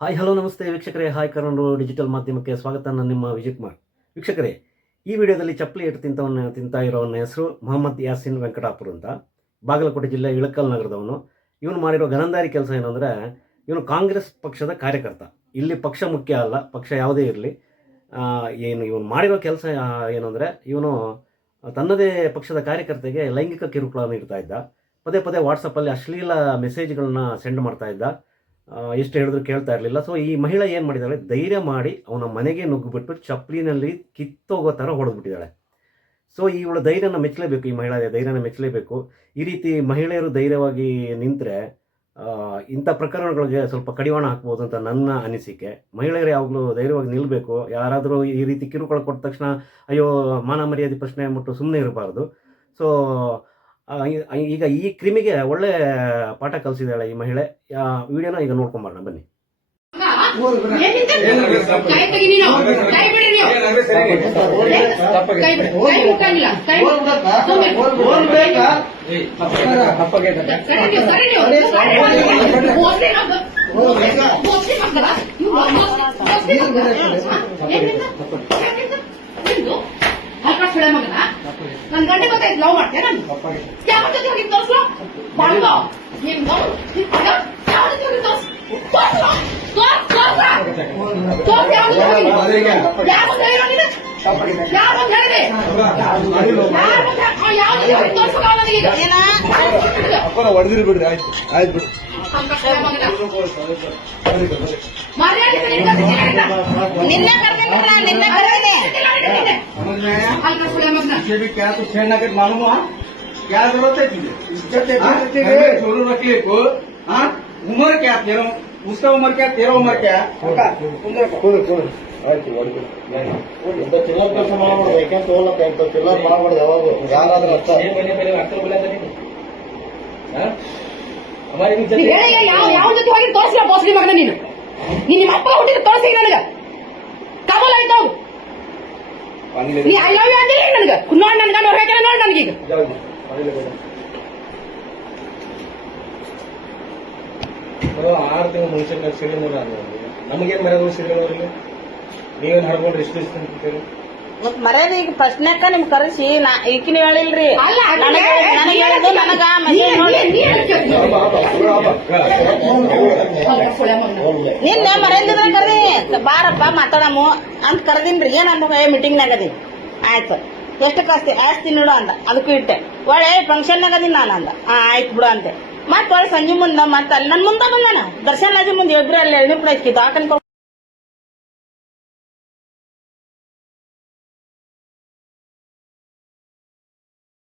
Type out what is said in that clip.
Hi, hello, ನಮಸ್ತೆ ವೀಕ್ಷಕರೇ. Hi Kannada digital ಮಾಧ್ಯಮಕ್ಕೆ ಸ್ವಾಗತ. ನಾನು ನಿಮ್ಮ ವಿಜಯ್ ಕುಮಾರ್. ವೀಕ್ಷಕರೇ, ಈ ವಿಡಿಯೋದಲ್ಲಿ ಚಪ್ಪಲಿ ಇಟ್ಟು ತಿಂತವನ್ನ ತಿಂತಾ ಇರೋವನ್ನ ಹೆಸರು ಮೊಹಮ್ಮದ್ ಯಾಸಿನ್ ವೆಂಕಟಾಪುರ್ ಅಂತ. ಬಾಗಲಕೋಟೆ ಜಿಲ್ಲೆ ಇಳಕಲ್ ನಗರದವನು. ಇವನು ಮಾಡಿರೋ ಗನಂದಾರಿ ಕೆಲಸ ಏನಂದರೆ ಇವನು ಕಾಂಗ್ರೆಸ್ ಪಕ್ಷದ ಕಾರ್ಯಕರ್ತ. ಇಲ್ಲಿ ಪಕ್ಷ ಮುಖ್ಯ ಅಲ್ಲ, ಪಕ್ಷ ಯಾವುದೇ ಇರಲಿ. ಏನು ಇವನು ಮಾಡಿರೋ ಕೆಲಸ ಏನಂದರೆ ಇವನು ತನ್ನದೇ ಪಕ್ಷದ ಕಾರ್ಯಕರ್ತೆಗೆ ಲೈಂಗಿಕ ಕಿರುಕುಳ ನೀಡ್ತಾ ಇದ್ದ. ಪದೇ ಪದೇ ವಾಟ್ಸಪ್ಪಲ್ಲಿ ಅಶ್ಲೀಲ ಮೆಸೇಜ್ಗಳನ್ನ ಸೆಂಡ್ ಮಾಡ್ತಾ ಇದ್ದ. ಎಷ್ಟು ಹೇಳಿದ್ರು ಕೇಳ್ತಾ ಇರಲಿಲ್ಲ. ಸೊ ಈ ಮಹಿಳೆ ಏನು ಮಾಡಿದಾಳೆ? ಧೈರ್ಯ ಮಾಡಿ ಅವನ ಮನೆಗೆ ನುಗ್ಗಿಬಿಟ್ಟು ಚಪ್ಪಲಿನಲ್ಲಿ ಕಿತ್ತೋಗೋ ಥರ ಹೊಡೆದ್ಬಿಟ್ಟಿದ್ದಾಳೆ ಸೊ ಇವಳು ಧೈರ್ಯನ ಮೆಚ್ಚಲೇಬೇಕು, ಈ ಮಹಿಳಾ ಧೈರ್ಯನ ಮೆಚ್ಚಲೇಬೇಕು. ಈ ರೀತಿ ಮಹಿಳೆಯರು ಧೈರ್ಯವಾಗಿ ನಿಂತರೆ ಇಂಥ ಪ್ರಕರಣಗಳಿಗೆ ಸ್ವಲ್ಪ ಕಡಿವಾಣ ಹಾಕ್ಬೋದು ಅಂತ ನನ್ನ ಅನಿಸಿಕೆ. ಮಹಿಳೆಯರು ಯಾವಾಗಲೂ ಧೈರ್ಯವಾಗಿ ನಿಲ್ಲಬೇಕು ಯಾರಾದರೂ ಈ ರೀತಿ ಕಿರುಕುಳ ಕೊಟ್ಟ ತಕ್ಷಣ, ಅಯ್ಯೋ, ಮಾನ ಮರ್ಯಾದೆ ಪ್ರಶ್ನೆ ಅಂದ್ಬಿಟ್ಟು ಸುಮ್ಮನೆ ಇರಬಾರ್ದು. ಸೊ ಈಗ ಈ ಕ್ರಿಮಿಗೆ ಒಳ್ಳೆ ಪಾಠ ಕಲಿಸಿದಾಳೆ ಈ ಮಹಿಳೆ ವಿಡಿಯೋನ ಈಗ ನೋಡ್ಕೊಂಬರೋಣ ಬನ್ನಿ ಗೊತ್ತಾಯ್ತು ಲವ್ ಮಾಡ್ತೀಯ ನಾನು ಯಾವ ಜೊತೆ ಹೋಗಿ ತೋರ್ಸು ಬಾಳ್ಗ ನಿಮ್ ಲವ್ ಯಾವ ಜೊತೆ ಹೋಗಿ ತೋರ್ಸು ತೋರ್ಸು ತೋರ್ಸು ತೋರ್ಸು ತೋರ್ಸು ಯಾವ ಜೊತೆ ಹೋಗಿ ಯಾವ ಜೊತೆ ಹೋಗಿದೆ ಯಾವ ಅಂತ ಹೇಳಿದೆ ಯಾವ ಜೊತೆ ಹೋಗಿ ತೋರ್ಸು ನನಗೀಗ ಹೊಡೆದಿರಿ ಬಿಡ್ರಿ ಆಯ್ತು ಆಯ್ತು ಬಿಡ್ರಿ ಮರ್ಯಾದೆ ನಿನ್ನೆ ಹಲ್ಕ ಸುಳೆ ಮಗನ ये भी क्या तो छेड़ना के मालूम है क्या जरूरत है तुझे इज्जत है जरूर रखिए को हाँ उम्र क्या तेरा उसका उम्र क्या तेरा उम्र क्या ಇಂಥ ಚಿಲ್ಲರ್ ಕೆಲಸ ಮಾಡ್ಬಾರ್ದು ಯಾಕೆಂತ ಹೋಗ್ಲಕ್ಕ ಇಂಥ ಚಿಲ್ಲರ್ ಮಾಡ್ಬಾರ್ದು ಯಾವಾಗ ಯಾರಾದ್ರೂ ಅರ್ಥ ನೀವ್ ಹೇಳಿ ಯಾವ ಯಾವ ಜೊತೆ ಹೋಗಿ ತೋರಿಸಿಲ್ಲ ಬೋಸ್ಲಿ ಮಗನ ನೀನು ನೀನ್ ನಿಮ್ಮ ಅಪ್ಪ ಹುಟ್ಟಿದ ತೋರಿಸಿ ನನಗ ಕಮಲ್ ಆಯ್ತು ನೀ ಐ ಲವ್ ಯು ಅಂದಿಲ್ಲ ನನಗ ನೋಡ್ ನನ್ ಗಂಡ ಹೊರಗೆ ನೋಡ್ ನನಗೀಗ ಆರು ತಿಂಗಳು ಮುಂಚೆ ಸಿಡಿ ನೋಡ ನಮಗೇನ್ ಮರ್ಯಾದೆ ಸಿಡಿ ನೋಡ್ರಿ ನೀವೇನ್ ಹಡ್ಕೊಂಡ್ರಿ ಇಷ್ಟು ಇಷ್ಟು ಅಂತೀರಿ ಮತ್ ಮರ್ಯಾದೆ ಈಗ ಪ್ರಶ್ನೆಕ್ಕ ನಿಮ್ ಕರೆಸಿ ನಾ ಈಕಿನ ಹೇಳಿಲ್ರಿ ಅಲ್ಲ, ಅದು ನನಗ ಹೇಳಿ- ನನಗೆ ಹೇಳಿದ್ದು ನನಗ ನೀ- ಮೆಸೇಜ್ ನೋಡಿ ನೀ- ನೀ ಹೇಳ್ತೀಯ. ಹಲ್ಕ ಸುಳೆ ಮಗನ ನಿನ್ನೆ ಮರ್ಯಾದಿದ್ರ ಕರ್ದಿ ಬಾರಪ್ಪ, ಮಾತಾಡಮು ಅಂತ ಕರ್ದಿನ್ರಿ ಏನ್ ಅಂದ ಮೀಟಿಂಗ್ ನಾಗ ಅದೀನಿ ಆಯ್ತು. ಎಷ್ಟು ಕಾಸ್ತಿ ಆಸ್ತಿ ನೋಡು ಅಂದ. ಅದಕ್ಕೂ ಇಟ್ಟೆ. ಒಳ್ಳೆ ಫಂಕ್ಷನ್ ನಾಗ ಅದೀನಿ ನಾನು ಅಂದ. ಆಯ್ತು ಬಿಡು ಅಂತೆ ಮತ್ತೆ ಒಳ್ಳೆ ಸಂಜೆ ಮುಂದೆ ಮತ್ತೆ ಅಲ್ಲಿ ನನ್ ಮುಂದೆ ಬಂದಾನ? ದರ್ಶನ್ ಅಜ್ಜಿ ಮುಂದೆ ಇಬ್ರು ಅಲ್ಲಿ ಎಣ್ಣೆ ಪುಡ ಇಕ್ಕಿ ದಾಖಲೆ